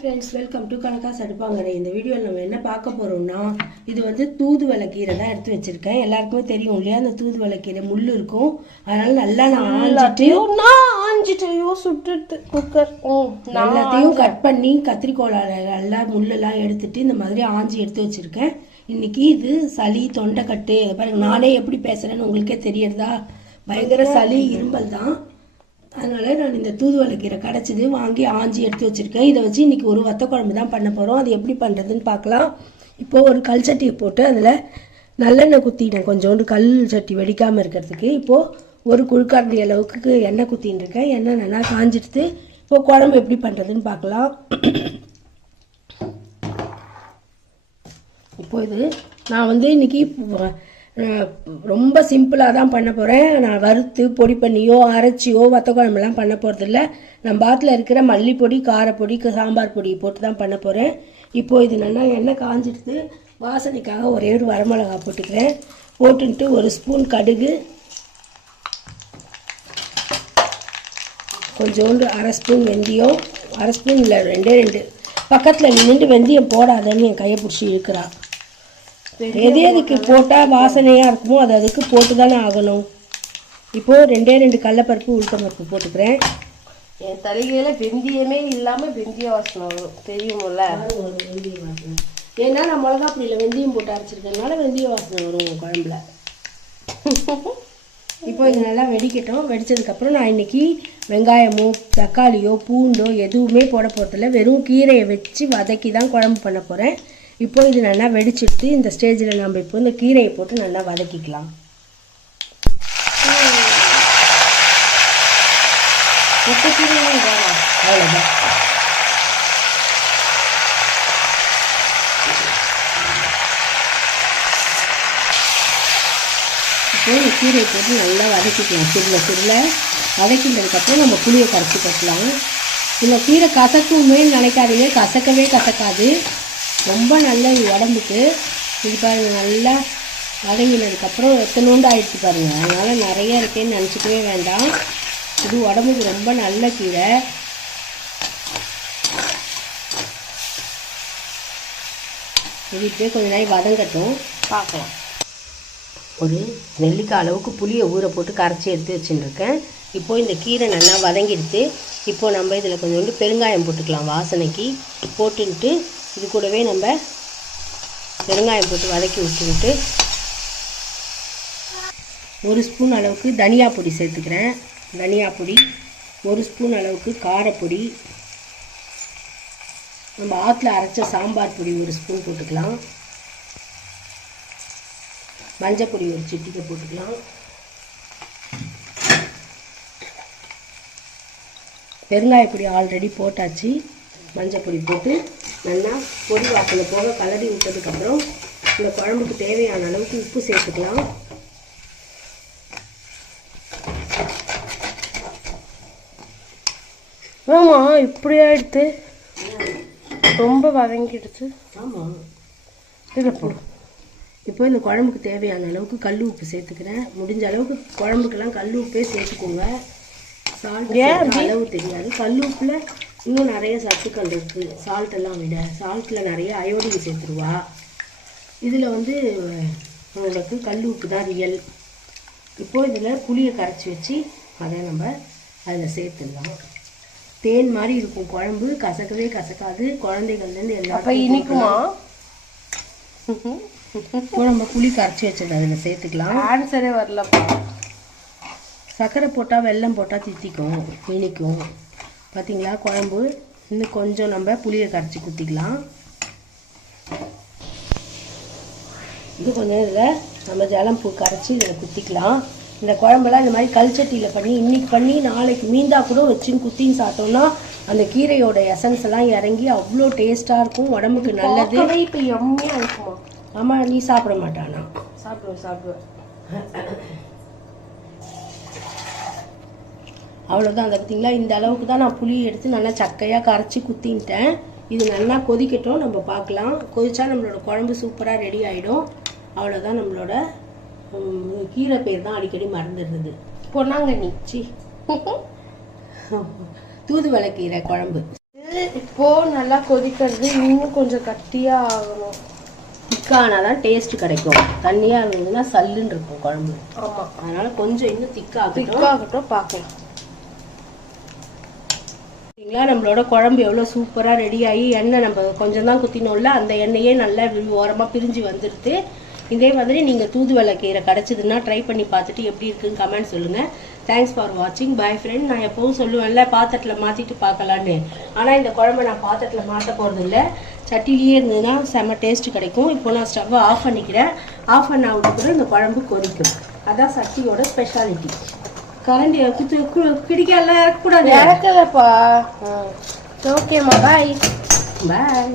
Friends, welcome to கணக்கா சடுப்பாங்கரை. இந்த வீடியோவில் நம்ம என்ன பார்க்க போகிறோம்னா, இது வந்து தூதுவளை கீரை தான் எடுத்து வச்சுருக்கேன். எல்லாருக்குமே தெரியும் இல்லையா, அந்த தூதுவளை கீரை முள் இருக்கும். அதனால நல்லா நான் சுட்டுட்டு குக்கர் எல்லாத்தையும் கட் பண்ணி கத்திரிக்கோளால் நல்லா முள்ளெல்லாம் எடுத்துட்டு இந்த மாதிரி ஆஞ்சி எடுத்து வச்சுருக்கேன். இன்னைக்கு இது சளி, தொண்டைக்கட்டு, பாருங்க நானே எப்படி பேசுகிறேன்னு உங்களுக்கே தெரியறதா, பயங்கர சளி, இரும்பல் தான். அதனால நான் இந்த தூதுவளை கீரை கிடச்சிது வாங்கி ஆஞ்சி எடுத்து வச்சுருக்கேன். இதை வச்சு இன்றைக்கி ஒரு வத்த குழம்பு தான் பண்ண போகிறோம். அது எப்படி பண்ணுறதுன்னு பார்க்கலாம். இப்போது ஒரு கல் சட்டியை போட்டு அதில் நல்லெண்ணெய் குத்திட்டேன், கொஞ்சோண்டு கல் சட்டி வெடிக்காமல் இருக்கிறதுக்கு. இப்போது ஒரு குழுக்காரண்டி அளவுக்கு எண்ணெய் குத்தின்னு இருக்கேன். எண்ணெய் நல்லா காஞ்சிடுத்து. இப்போது குழம்பு எப்படி பண்ணுறதுன்னு பார்க்கலாம். இப்போது இது நான் வந்து இன்றைக்கி ரொம்ப சிம்பிளாக தான் பண்ண போகிறேன். நான் வறுத்து பொடி பண்ணியோ அரைச்சியோ வத்த குழம்புலாம் பண்ண போகிறதில்ல. நம்ம பாத்தில் இருக்கிற மல்லிப்பொடி, காரப்பொடி, சாம்பார் பொடி போட்டு தான் பண்ண போகிறேன். இப்போது இது நல்லா எண்ணெய் காஞ்சிடுத்து. வாசனைக்காக ஒரே ஒரு வரமிளகா போட்டுக்கிறேன். போட்டுன்ட்டு ஒரு ஸ்பூன் கடுகு, கொஞ்சோண்டு அரை ஸ்பூன் வெந்தயம், அரை ஸ்பூன் இல்லை ரெண்டு பக்கத்தில் நின்றுட்டு வெந்தயம் போடாதன்னு என் கையை பிடிச்சி இழுக்கிறான். எது எதுக்கு போட்டால் வாசனையாக இருக்குமோ அது அதுக்கு போட்டு தானே ஆகணும். இப்போது ரெண்டு கடலைப்பருப்பு, உளுத்தம்பருப்பு போட்டுக்கிறேன். என் தலைகையில் வெந்தயமே இல்லாமல் வெந்தய வாசனை வரும், தெரியுமில்ல? வெந்தய வாசனை ஏன்னா நான் மிளகா பொடியில் வெந்தயம் போட்டு அரைச்சிருக்கனால வெந்தய வாசனை வரும் குழம்புல. இப்போ இது நல்லா வெடிக்கட்டும். வெடித்ததுக்கப்புறம் நான் இன்றைக்கி வெங்காயமோ தக்காளியோ பூண்டோ எதுவுமே போட போகிறதில்ல. வெறும் கீரையை வச்சு வதக்கி தான் குழம்பு பண்ண போகிறேன். இப்போ இது நல்லா வெடிச்சுட்டு இந்த ஸ்டேஜில் நம்ம இப்போ இந்த கீரையை போட்டு நல்லா வதக்கிக்கலாம். அவ்வளோதான். இப்போ இந்த கீரையை போட்டு நல்லா வதக்கிக்கலாம். சிறுல வதக்கின்றதுக்கப்புறம் நம்ம புளியை கரைச்சி போட்டலாம். இந்த கீரை கசக்குமே நினைக்காதீங்க, கசக்கவே கசக்காது, ரொம்ப நல்லது உடம்புக்கு. இது பாருங்கள், நல்லா வதங்கினதுக்கப்புறம் எத்தனோண்டு ஆயிடுச்சு பாருங்கள். அதனால் நிறைய இருக்கேன்னு நினச்சிக்கவே வேண்டாம். இது உடம்புக்கு ரொம்ப நல்ல கீரை. இது இப்போ கொஞ்ச நாள் வதங்கட்டும், பார்க்கலாம். ஒரு நெல்லிக்காய் அளவுக்கு புளியை ஊற போட்டு கரைச்சி எடுத்து வச்சுருக்கேன். இப்போது இந்த கீரை நல்லா வதங்கிடுத்து. இப்போது நம்ம இதில் கொஞ்சோண்டு பெருங்காயம் போட்டுக்கலாம் வாசனைக்கு. போட்டுன்ட்டு இது கூடவே நம்ம பெருங்காயம் போட்டு வதக்கி விட்டுக்கிட்டு ஒரு ஸ்பூன் அளவுக்கு தனியா பொடி சேர்த்துக்கிறேன். தனியா பொடி, ஒரு ஸ்பூன் அளவுக்கு காரப்பொடி, நம்ம ஆற்றுல அரைச்ச சாம்பார் பொடி ஒரு ஸ்பூன் போட்டுக்கலாம். மஞ்சள் பொடி ஒரு சிட்டிக்கை போட்டுக்கலாம். பெருங்காயப்பொடி ஆல்ரெடி போட்டாச்சு. மஞ்சள் பொடி போட்டு நல்லா பொடி வாசனை போக கலரி விட்டதுக்கப்புறம் இந்த குழம்புக்கு தேவையான அளவுக்கு உப்பு சேர்த்துக்கலாம். ஆமாம், இப்படியா எடுத்து ரொம்ப வதங்கிடுச்சு. ஆமாம், இதில் போடும். இப்போ இந்த குழம்புக்கு தேவையான அளவுக்கு கல் உப்பு சேர்த்துக்கிறேன். முடிஞ்ச அளவுக்கு குழம்புக்கெல்லாம் கல் உப்பே சேர்த்துக்கோங்க. சால்ட் அளவு தெரியாது. கல் உப்பில் இன்னும் நிறைய சத்துக்கள் இருக்குது சால்ட்டெல்லாம் விட. சால்ட்டில் நிறைய அயோடின் சேர்த்துருவா. இதில் வந்து உங்களுக்கு கல் உப்பு தான் ரியல். இப்போது இதில் புளியை கரைச்சி வச்சு அதை நம்ம அதில் சேர்த்துடலாம். தேன் மாதிரி இருக்கும் குழம்பு, கசக்கவே கசக்காது. குழந்தைகள்லேருந்து எல்லாரும் இனிக்குமா? இப்போ நம்ம புளி கரைச்சி வச்சது அதில் சேர்த்துக்கலாம். ஆன்சரே வரலப்பா. சர்க்கரை போட்டால் வெல்லம் போட்டால் தித்திக்கும், இனிக்கும். பார்த்தீங்களா குழம்பு? இன்னும் கொஞ்சம் நம்ம புளியை கரைச்சி குத்திக்கலாம். இது கொஞ்சம் இதில் நம்ம ஜலம் கரைச்சி இதில் குத்திக்கலாம். இந்த குழம்பெல்லாம் இந்த மாதிரி கல்ச்சட்டியில் பண்ணி இன்றைக்கி பண்ணி நாளைக்கு மீந்தா கூட வச்சுன்னு குத்தின்னு சாப்பிட்டோம்னா அந்த கீரையோட எசன்ஸ் எல்லாம் இறங்கி அவ்வளோ டேஸ்ட்டாக இருக்கும், உடம்புக்கு நல்லது. இப்போ எம்மையாக இருக்குமா? ஆமாம், நீ சாப்பிட மாட்டானா? சாப்பிடுவேன். அவ்வளோதான். அதை பார்த்தீங்களா, இந்த அளவுக்கு தான் நான் புளி எடுத்து நல்லா சக்கையாக கரைச்சி குத்தின்ட்டேன். இது நல்லா கொதிக்கட்டும், நம்ம பார்க்கலாம். கொதிச்சா நம்மளோட குழம்பு சூப்பராக ரெடி ஆகிடும். அவ்வளோதான். நம்மளோட கீரை பேர் தான் அடிக்கடி மறந்துடுறது. பொன்னாங்கண்ணி, தூதுவளை கீரை குழம்பு. இப்போ நல்லா கொதிக்கிறது, இன்னும் கொஞ்சம் கட்டியா ஆகணும். திக்கானால் தான் டேஸ்ட் கிடைக்கும். தண்ணியாக இருந்ததுன்னா சல்லுன்னு இருக்கும் குழம்பு. ஆமாம், அதனால கொஞ்சம் இன்னும் திக்காகட்டும். திக்காகட்டும், பார்க்கலாம். சரிங்களா, நம்மளோட குழம்பு எவ்வளோ சூப்பராக ரெடி ஆகி எண்ணெய் நம்ம கொஞ்சம் தான் குத்தினோம்ல, அந்த எண்ணெயே நல்லா ஓரமாக பிரிஞ்சு வந்துடுது. இதே மாதிரி நீங்கள் தூதுவளை கீரை கிடச்சிதுன்னா ட்ரை பண்ணி பார்த்துட்டு எப்படி இருக்குன்னு கமெண்ட் சொல்லுங்கள். தேங்க்ஸ் ஃபார் வாட்சிங். பாய் ஃப்ரெண்ட். நான் எப்பவும் சொல்லுவேன்ல பாத்திரத்தில் மாற்றிட்டு பார்க்கலான்னு. ஆனால் இந்த குழம்பை நான் பாத்திரத்தில் மாற்ற போகிறது இல்லை. சட்டிலேயே இருந்ததுன்னா செம்ம டேஸ்ட்டு கிடைக்கும். இப்போ நான் ஸ்டவ்வை ஆஃப் பண்ணிக்கிறேன். ஆஃப் பண்ண விட்டு கூட இந்த குழம்பு கொதிக்கும். அதான் சட்டியோட ஸ்பெஷாலிட்டி. கரண்டி பிடிக்கல இருக்கக்கூடாது. இறக்கலப்பா. ஓகேம்மா, பாய். பாய்.